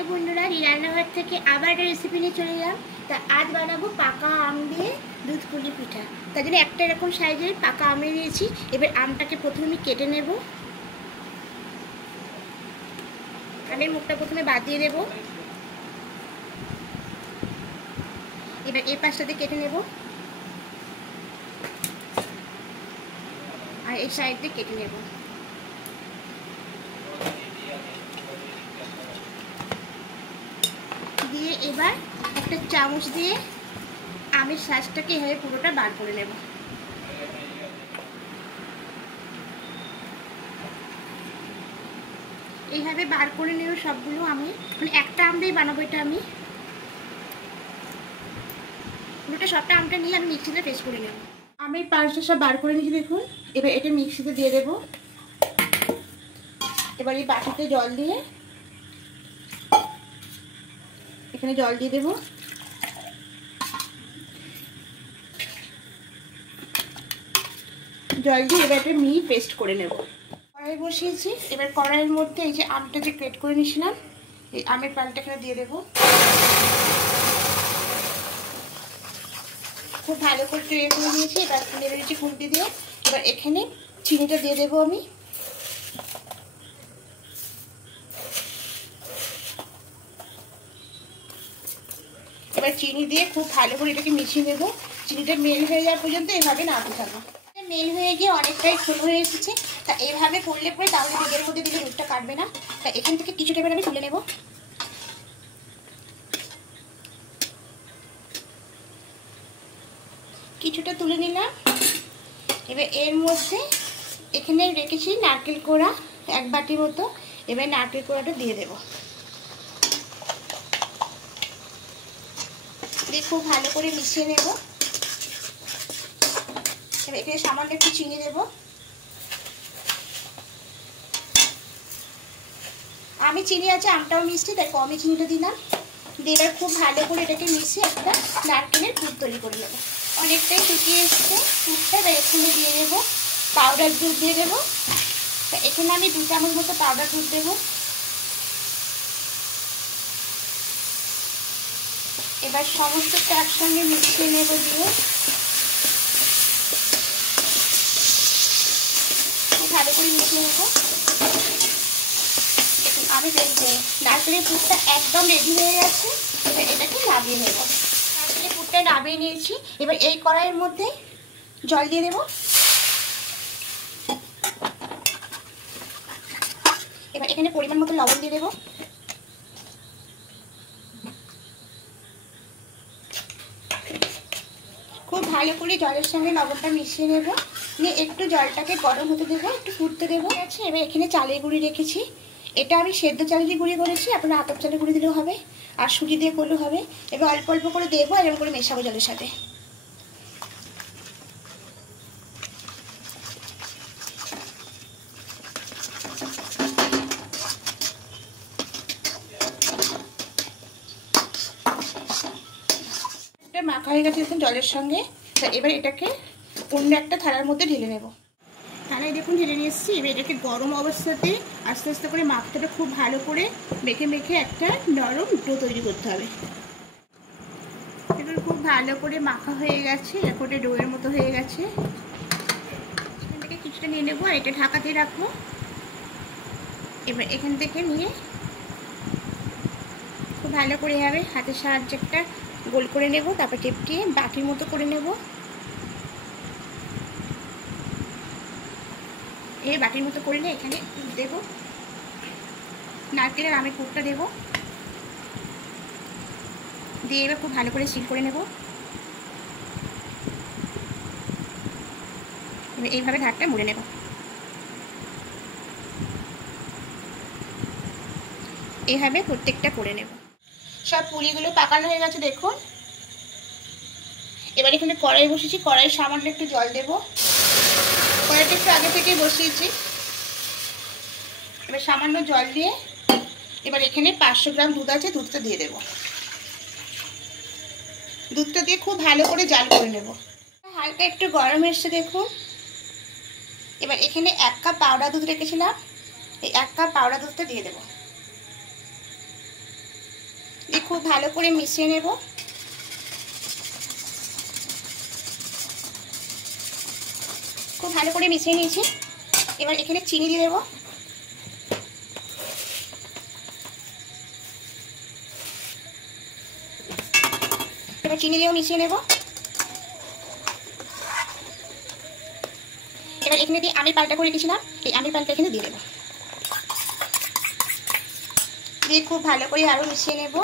Hello बंधुरा रान्नाघर থেকে আবার একটা রেসিপি নিয়ে চলে এলাম। তা আজ বানাবো পাকা আম দিয়ে দুধ পুলি পিঠা। তার জন্য একটা এরকম সাইজের পাকা আম নিয়েছি। এবার আমটাকে প্রথমে আমি কেটে নেব। আমের মুখটা প্রথমে বাদ দিয়ে দেব। এবার এই পাশটাতে কেটে নেব আর এই সাইড দিয়ে কেটে নেব। দিয়ে এবার একটা চামচ দিয়ে আমের শাঁসটাকে এভাবে পুরোটা বার করে নেব। এইভাবে বার করে নেব সবগুলো আমি, মানে একটা আম দিয়ে বানাবো এটা আমি। পুরোটা সবটা আমটা নিয়ে আমি মিক্সিতে পেস্ট করে নেব। আমের পাল্পটা সব বার করে নিয়েছি দেখুন। এবার এটা মিক্সিতে দিয়ে দেব। এবার এই বাটিতে জল দিয়ে এখানে জল দিয়ে দেব। জল দিয়ে এবার একটা মিহি পেস্ট করে নেব। কড়াই বসিয়েছি। এবার কড়াইয়ের মধ্যে এই যে আমটা যে গ্রেট করে নিয়েছিলাম এই আমের পাল্পটা এখানে দিয়ে দেব। খুব ভালো করে তৈরি করে নিয়েছি। এবার নেড়ে নিয়েছি খুন্তি দিয়ে। এবার এখানে চিনিটা দিয়ে দেবো আমি। এবার চিনি দিয়ে খুব ভালো করে এটাকে মিশিয়ে দেবো। চিনিটা মেল হয়ে যাওয়া পর্যন্ত এভাবে নাড়তে থাকবো। মেল হয়ে গিয়ে অনেকটাই ঘন হয়ে এসেছে। তা এইভাবে করলে পরে তাহলে দুধের মধ্যে দিলে দুধটা কাটবে না। তা এখান থেকে কিছুটা এবার আমি তুলে নেব। কিছুটা তুলে নিলাম। এবার এর মধ্যে এখানে রেখেছি নারকেল কোড়া এক বাটি মতো। এবার নারকেল কোড়াটা দিয়ে দেব। দিয়ে খুব ভালো করে মিশিয়ে নেব। এবার এখানে সামান্য একটু চিনি দেব। আমি চিনি আছে আমটাও মিষ্টি তাই কমই চিনিটা দিলাম। দিয়ে এবার খুব ভালো করে এটাকে মিশিয়ে একটা নারকেলের দুধ তৈরি করে নেব। অনেকটাই শুকিয়ে এসছে দুধটা। এবার এখানে দিয়ে দেবো পাউডার দুধ দিয়ে দেবো। তা এখানে আমি 2 চামচ মতো পাউডার দুধ দেবো। এবার সমস্তটা একসঙ্গে মিশিয়ে নেব। দিয়ে খুব ভালো করে মিশিয়ে নেব। আমি দেখবো নারকেলের পুরটা একদম রেডি হয়ে গেছে। এবার এটাকে নামিয়ে নেব। নারকেলের পুরটা নামিয়ে নিয়েছি। এবার এই কড়াইয়ের মধ্যে জল দিয়ে দেব। এবার এখানে পরিমাণ মতো লবণ দিয়ে দেব। খুব ভালো করে জলের সঙ্গে লবণটা মিশিয়ে নেব। নিয়ে একটু জলটাকে গরম হতে দেবো, একটু ফুটতে দেবো। আছে এবার এখানে চালের গুঁড়ি রেখেছি। এটা আমি সেদ্ধ চালের গুঁড়ি করেছি, আপনারা আতপ চালের গুঁড়ি দিলেও হবে আর সুজি দিয়ে করলেও হবে। এবার অল্প অল্প করে দেবো এরকম করে মেশাবো জলের সাথে। এটা মাখা হয়ে গেছে এখন জলের সঙ্গে। তো এবার এটাকে অন্য একটা থালার মধ্যে ঢেলে নেব। থালায় দেখুন ঢেলে নিয়ে এসেছি। এবার এটাকে গরম অবস্থাতে আস্তে আস্তে করে মাখাটা খুব ভালো করে মেখে মেখে একটা নরম ডো তৈরি করতে হবে। এবার খুব ভালো করে মাখা হয়ে গেছে, এখন ডোয়ের মতো হয়ে গেছে। এখান থেকে কিছুটা নিয়ে নেবো আর এটা ঢাকা দিয়ে রাখবো। এবার এখান থেকে নিয়ে খুব ভালো করে এভাবে হাতের সাহায্যে একটা গোল করে নেব। তারপর টেপটিয়ে বাটির মতো করে নেব। এই বাটির মতো করে নিয়ে এখানে দেবো নারকেলের আমের পুরটা দেবো। দিয়ে এবার খুব ভালো করে সিল করে নেব। এবার এইভাবে ধারটা মুড়ে নেব। এইভাবে প্রত্যেকটা করে নেব। সব পুলিগুলো পাকানো হয়ে গেছে দেখুন। এবার এখানে কড়াই বসিয়েছি। কড়াইয়ে সামান্য একটু জল দেবো। কড়াইটা একটু আগে থেকেই বসিয়েছি। এবার সামান্য জল দিয়ে এবার এখানে 500 গ্রাম দুধ আছে, দুধটা দিয়ে দেব। দুধটা দিয়ে খুব ভালো করে জাল করে নেব। হালকা একটু গরম এসছে দেখুন। এবার এখানে 1 কাপ পাউডার দুধ রেখেছিলাম, এই 1 কাপ পাউডার দুধটা দিয়ে দেব। খুব ভালো করে মিশিয়ে নেব। খুব ভালো করে মিশিয়ে নিয়েছি। এবার এখানে চিনি দিয়ে দেবো। এবার চিনি দিয়েও মিশিয়ে নেব। এবার এখানে দিয়ে আমের পালটা করে রেখেছিলাম, এই আমের পালটা এখানে দিয়ে দেবো। দিয়ে খুব ভালো করে আরও মিশিয়ে নেব।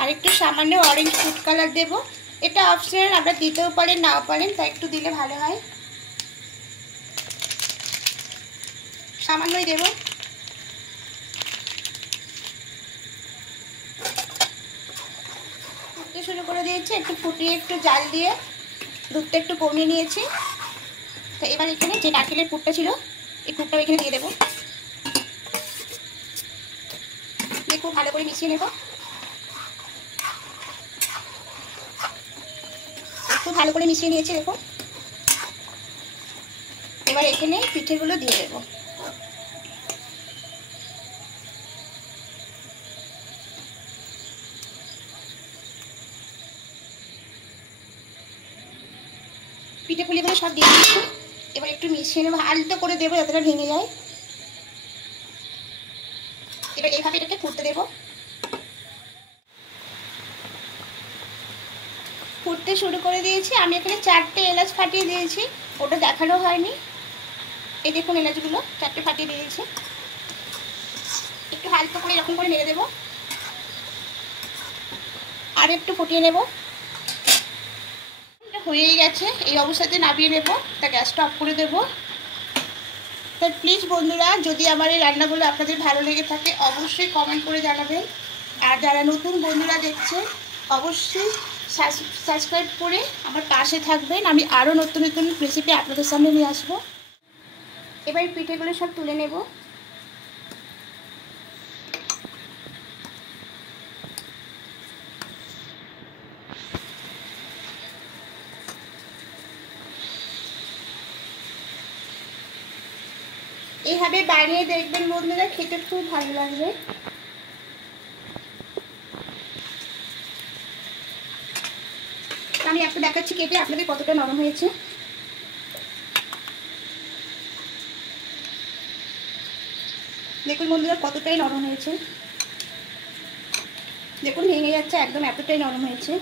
আর একটু সামান্য অরেঞ্জ ফুড কালার দেব। এটা অপশনাল, আপনারা দিতেও পারেন নাও পারেন, তাই একটু দিলে ভালো হয়। সামান্যই দেব। ফুটতে শুরু করে দিয়েছি, একটু ফুটিয়ে একটু জাল দিয়ে দুধটা একটু কমিয়ে নিয়েছি। তো এবার এখানে যে নারকেলের পুরটা ছিল এই পুরটাও এখানে দিয়ে দেবো। দিয়ে খুব ভালো করে মিশিয়ে নেব। খুব ভালো করে মিশিয়ে নিয়েছি দেখুন। এবার এখানে পিঠেগুলো দিয়ে দেবো। পিঠে পুলিগুলো সব দিয়ে দিচ্ছি। এবার একটু মিশিয়ে নেবো, আলতো করে দেবো যাতে ভেঙে যায়। এবার এইভাবে এটাকে ফুটতে দেবো। ফুটতে শুরু করে দিয়েছি। আমি এখানে 4টে এলাচ ফাটিয়ে দিয়েছি, ওটা দেখানো হয়নি। এই দেখুন এলাচগুলো 4টে ফাটিয়ে দিয়েছি। একটু হালকা করে এরকম করে নেড়ে দেবো। আর একটু ফুটিয়ে নেব। হয়েই গেছে, এই অবস্থাতে নামিয়ে নেব। তা গ্যাসটা অফ করে দেবো। তাই প্লিজ বন্ধুরা, যদি আমার এই রান্নাগুলো আপনাদের ভালো লেগে থাকে অবশ্যই কমেন্ট করে জানাবেন। আর যারা নতুন বন্ধুরা দেখছে অবশ্যই সাবস্ক্রাইব করে আমার পাশে থাকবেন। আমি আরও নতুন নতুন রেসিপি আপনাদের সামনে নিয়ে আসবো। এবার পিঠেগুলো সব তুলে নেব। এইভাবে বানিয়ে দেখবেন বন্ধুরা, খেতে খুব ভালো লাগবে। আমি একটু দেখাচ্ছি কেটে আপনাদের কতটা নরম হয়েছে। দেখুন বন্ধুরা কতটাই নরম হয়েছে। দেখুন ভেঙে যাচ্ছে একদম, এতটাই নরম হয়েছে।